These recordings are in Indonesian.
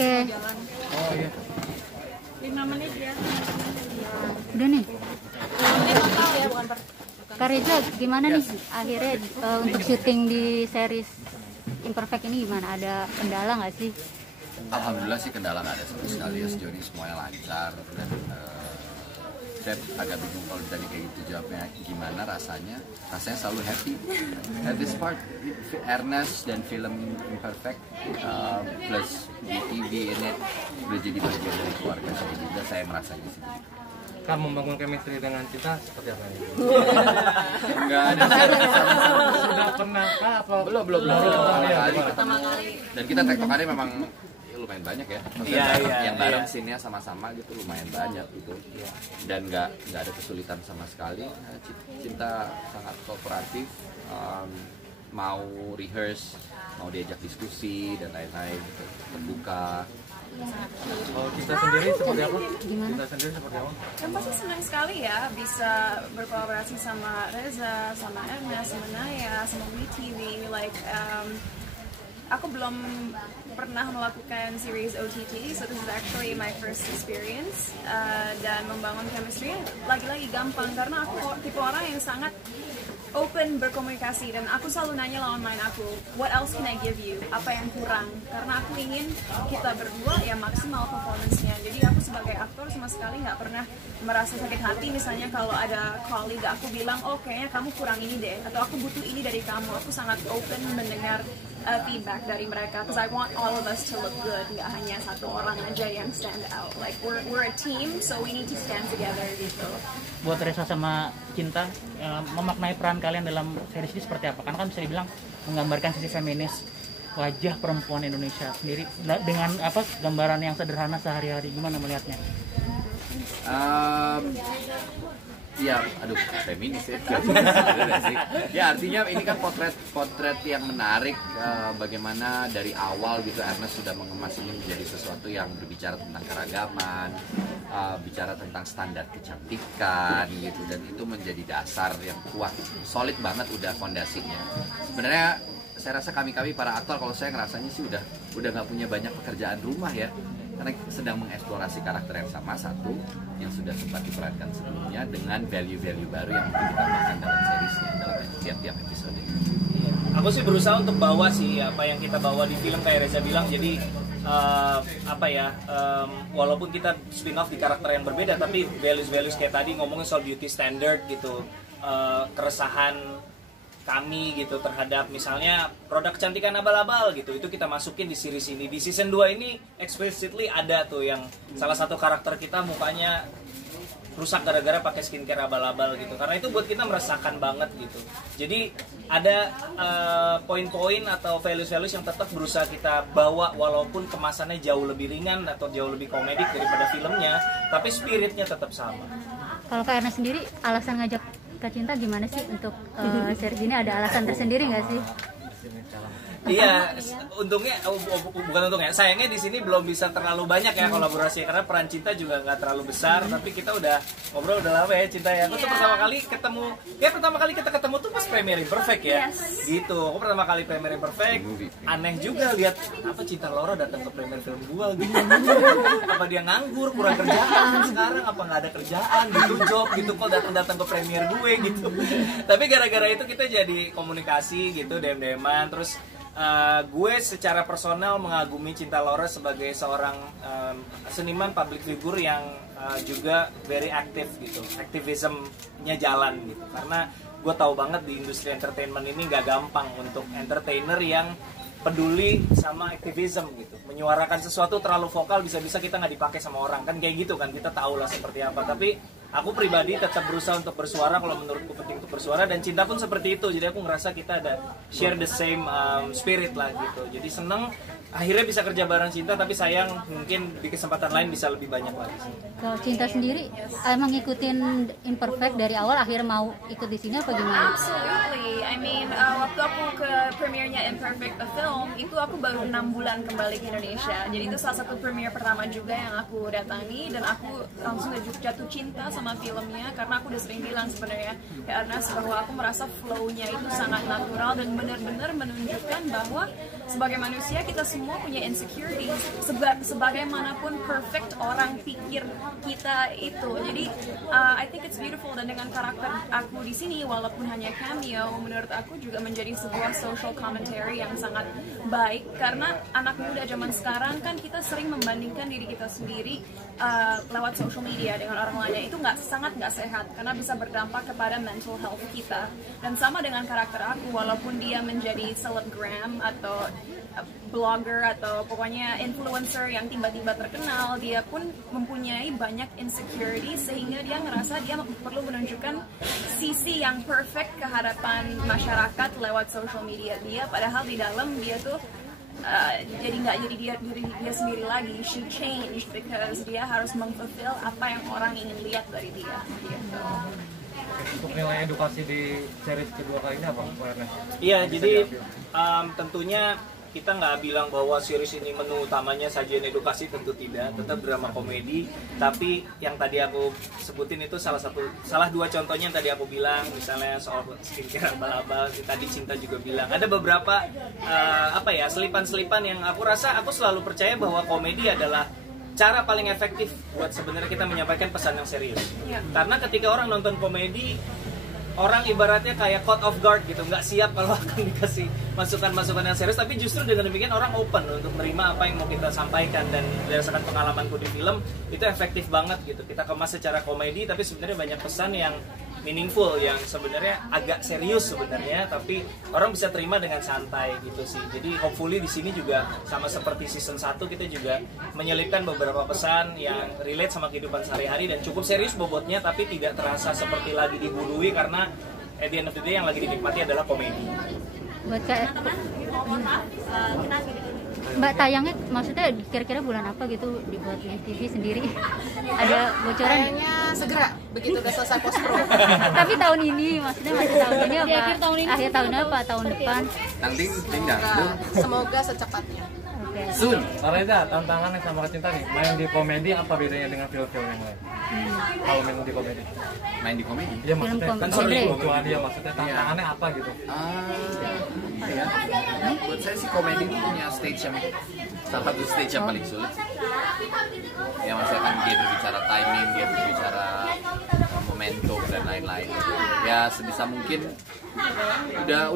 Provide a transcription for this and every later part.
Oke. Oh iya. 5 menit ya. Udah nih. 5 menit total ya, bukan per. Kak Reza, gimana nih akhirnya untuk syuting di series Imperfect ini gimana? Ada kendala nggak sih? Alhamdulillah sih kendala nggak ada sama sekali ya, sejauh ini semuanya lancar dan saya agak bingung kalau ditanya kayak gitu jawabnya gimana rasanya selalu happy at this part. Ernest dan film Imperfect plus BTV ini udah jadi bagian dari keluarga saya juga, saya merasanya sih. Kan membangun chemistry dengan Cinta seperti apa ini? Enggak ada. Sudah pernah kah apa? Belum Pertama kali. Dan kita tektokannya memang lumayan banyak ya. Iya, yang bareng scene-nya sama-sama gitu lumayan banyak gitu. Dan nggak ada kesulitan sama sekali. Cinta sangat kooperatif, mau rehearse, mau diajak diskusi dan lain-lain gitu. Terbuka. Kalau Cinta sendiri seperti apa? Gimana? Cinta sendiri seperti apa? Yang pasti senang sekali ya bisa berkolaborasi sama Reza, sama Ernest, sama Naya, sama WeTV. Aku belum pernah melakukan series OTT, so this is actually my first experience. Dan membangun chemistry lagi-lagi gampang karena aku tipe orang yang sangat open berkomunikasi dan aku selalu nanya lawan main aku, what else can I give you? Apa yang kurang? Karena aku ingin kita berdua ya maksimal performance-nya. Jadi aku sebagai aktor sama sekali nggak pernah merasa sakit hati misalnya kalau ada colleague aku bilang, oh kayaknya kamu kurang ini deh, atau aku butuh ini dari kamu. Aku sangat open mendengar feedback dari mereka, because I want all of us to look good, nggak hanya satu orang aja yang stand out. Like we're a team, so we need to stand together gitu. Buat Reza sama Cinta, memaknai peran kalian dalam series ini seperti apa? Karena kan bisa dibilang menggambarkan sisi feminis wajah perempuan Indonesia sendiri dengan apa gambaran yang sederhana sehari-hari. Gimana melihatnya? Ya, aduh, feminis ya. Ya artinya ini kan potret yang menarik, bagaimana dari awal gitu Ernest sudah mengemas ini menjadi sesuatu yang berbicara tentang keragaman, bicara tentang standar kecantikan gitu, dan itu menjadi dasar yang kuat, solid banget udah fondasinya. Sebenarnya saya rasa kami para aktor, kalau saya ngerasanya sih udah nggak punya banyak pekerjaan rumah ya. Karena sedang mengeksplorasi karakter yang sama, satu yang sudah sempat diperankan sebelumnya dengan value-value baru yang mungkin ditambahkan dalam seriesnya, dalam tiap-tiap episode. Aku sih berusaha untuk bawa sih apa yang kita bawa di film kayak Reza bilang, jadi walaupun kita spin off di karakter yang berbeda, tapi values kayak tadi ngomongin soal beauty standard gitu, keresahan kami gitu terhadap misalnya produk kecantikan abal-abal gitu, itu kita masukin di series ini. Di season 2 ini explicitly ada tuh yang salah satu karakter kita mukanya rusak gara-gara pakai skincare abal-abal gitu, karena itu buat kita meresahkan banget gitu. Jadi ada poin-poin atau values yang tetap berusaha kita bawa, walaupun kemasannya jauh lebih ringan atau jauh lebih komedik daripada filmnya, tapi spiritnya tetap sama. Kalau Kak Ernest sendiri, alasan ngajak Kak Cinta gimana sih untuk series ini? Ada alasan tersendiri nggak sih? Iya, untungnya bukan untungnya, sayangnya di sini belum bisa terlalu banyak ya kolaborasi karena peran Cinta juga nggak terlalu besar, tapi kita udah ngobrol udah lama ya Cinta ya. Aku tuh pertama kali kita ketemu tuh pas Premiere Imperfect ya. Gitu. Aku pertama kali Premiere Imperfect, aneh juga lihat apa Cinta Laura datang ke premiere film gua gitu. Apa dia nganggur, kurang kerjaan sekarang, apa nggak ada kerjaan gitu, job gitu, kok datang ke premiere gue gitu. Tapi gara-gara itu kita jadi komunikasi gitu, DM-an, terus gue secara personal mengagumi Cinta Laura sebagai seorang seniman public figure yang juga very aktif gitu, aktivismnya jalan gitu. Karena gue tahu banget di industri entertainment ini nggak gampang untuk entertainer yang peduli sama aktivisme gitu, menyuarakan sesuatu terlalu vokal bisa-bisa kita nggak dipakai sama orang, kan kayak gitu kan, kita tahu lah seperti apa. Tapi aku pribadi tetap berusaha untuk bersuara kalau menurutku penting untuk bersuara, dan Cinta pun seperti itu. Jadi aku ngerasa kita ada share the same spirit lah gitu. Jadi seneng akhirnya bisa kerja bareng Cinta, tapi sayang mungkin di kesempatan lain bisa lebih banyak lagi sih. Kalau Cinta sendiri emang ngikutin Imperfect dari awal akhir mau ikut di sini apa gimana? Absolutely. I mean, waktu aku ke premiernya Imperfect a Film, itu aku baru 6 bulan kembali ke Indonesia. Jadi itu salah satu premiere pertama juga yang aku datangi, dan aku langsung jatuh cinta sama filmnya karena aku udah sering bilang sebenarnya ke Ernest bahwa aku merasa flow-nya itu sangat natural dan benar-benar menunjukkan bahwa sebagai manusia kita semua punya insecurities. Sebagaimanapun perfect orang pikir kita itu. Jadi I think it's beautiful, dan dengan karakter aku di sini walaupun hanya cameo, menurut aku juga menjadi sebuah social commentary yang sangat baik, karena anak muda zaman sekarang kan kita sering membandingkan diri kita sendiri lewat social media dengan orang lainnya. Itu sangat nggak sehat karena bisa berdampak kepada mental health kita. Dan sama dengan karakter aku, walaupun dia menjadi selebgram atau blogger atau pokoknya influencer yang tiba-tiba terkenal, dia pun mempunyai banyak insecurity sehingga dia ngerasa dia perlu menunjukkan sisi yang perfect ke hadapan masyarakat lewat social media dia, padahal di dalam dia tuh jadi nggak jadi diri dia sendiri lagi. She changed because dia harus mengfulfill apa yang orang ingin lihat dari dia gitu. Untuk nilai edukasi di series kedua kali ini apa, Ernest? Iya, jadi tentunya kita nggak bilang bahwa series ini menu utamanya sajian edukasi, tentu tidak, tetap drama komedi. Tapi yang tadi aku sebutin itu salah dua contohnya yang tadi aku bilang, misalnya soal skincare abal-abal, tadi Cinta juga bilang. Ada beberapa selipan-selipan yang aku rasa, aku selalu percaya bahwa komedi adalah cara paling efektif buat sebenarnya kita menyampaikan pesan yang serius. Karena ketika orang nonton komedi, orang ibaratnya kayak caught off guard gitu, nggak siap kalau akan dikasih masukan-masukan yang serius, tapi justru dengan demikian orang open untuk menerima apa yang mau kita sampaikan. Dan berdasarkan pengalamanku di film, itu efektif banget gitu. Kita kemas secara komedi, tapi sebenarnya banyak pesan yang meaningful, yang sebenarnya agak serius sebenarnya, tapi orang bisa terima dengan santai gitu sih. Jadi hopefully di sini juga sama seperti season 1, kita juga menyelipkan beberapa pesan yang relate sama kehidupan sehari-hari dan cukup serius bobotnya, tapi tidak terasa seperti lagi dibudui, karena at the end of the day yang lagi dinikmati adalah komedi. Buat Mbak, tayangnya maksudnya kira-kira bulan apa gitu dibuat di TV sendiri? Ada bocoran? Kayaknya segera begitu udah selesai post pro. Tapi tahun ini, maksudnya masih tahun ini apa? Akhir tahun apa? Tahun depan? Nanti tinggal. Semoga secepatnya. Oke. Sun. Pak Reza, tantangannya sama Cinta nih, main di komedi apa bedanya dengan film-film yang lain? Kalau main di komedi? Main di komedi? Iya, maksudnya Film kan komedi. kebutuhan dia, maksudnya tantangannya apa gitu? Ya. Buat saya sih komedi itu punya stage yang salah satu stage yang paling sulit. Ya maksudnya kan dia berbicara timing, dia berbicara momentum dan lain-lain. Ya sebisa mungkin udah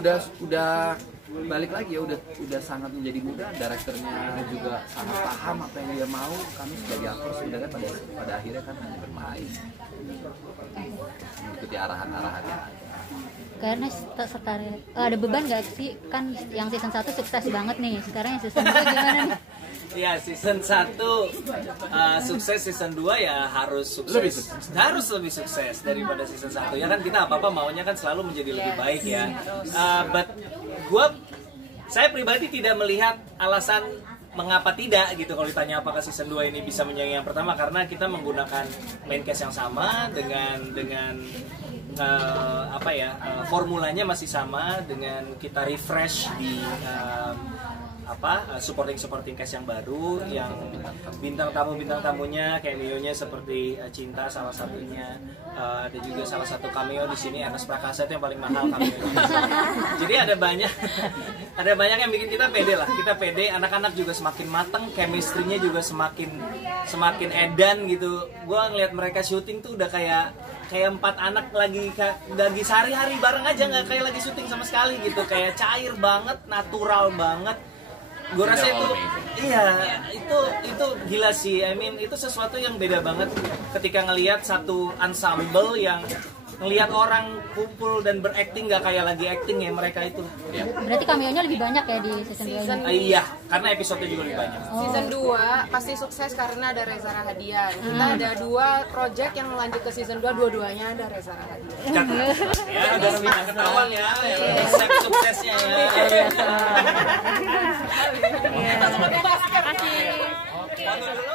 balik lagi ya, udah sangat menjadi muda, direkturnya juga sangat paham apa yang dia mau. Kami sebagai aktor sebenarnya pada akhirnya kan hanya bermain, mengikuti arahan-arahannya. Karena ada beban gak sih? Kan yang season 1 sukses banget nih, sekarang yang season 2 gimana nih? Ya, season 1 sukses, season 2 ya harus sukses. Harus lebih sukses daripada season 1. Ya kan kita apa-apa maunya kan selalu menjadi lebih baik ya. But saya pribadi tidak melihat alasan mengapa tidak gitu kalau ditanya apakah season 2 ini bisa menyaingi yang pertama, karena kita menggunakan main cast yang sama dengan formulanya masih sama, dengan kita refresh di supporting cast yang baru, yang bintang tamunya cameo-nya seperti Cinta salah satunya, ada juga salah satu cameo di sini Ernest Prakasa, itu yang paling mahal cameo. Jadi ada banyak yang bikin kita pede lah. Kita pede, anak-anak juga semakin mateng, chemistry-nya juga semakin edan gitu. Gua ngeliat mereka syuting tuh udah kayak 4 anak lagi sehari-hari bareng aja, nggak kayak lagi syuting sama sekali gitu, kayak cair banget, natural banget. Gue rasa itu gila sih. I mean, itu sesuatu yang beda banget ketika ngelihat satu ensemble yang ngelihat orang kumpul dan berakting nggak kayak lagi acting ya mereka itu. Berarti cameo-nya lebih banyak ya di season 2 ini? Iya, karena episode juga lebih banyak. Season 2 pasti sukses karena ada Reza Rahadian. Kita ada 2 project yang lanjut ke season 2, dua-duanya ada Reza Rahadian. Ya, udah lebih ketahuan ya, resep suksesnya ya. Terima kasih. Foto dulu.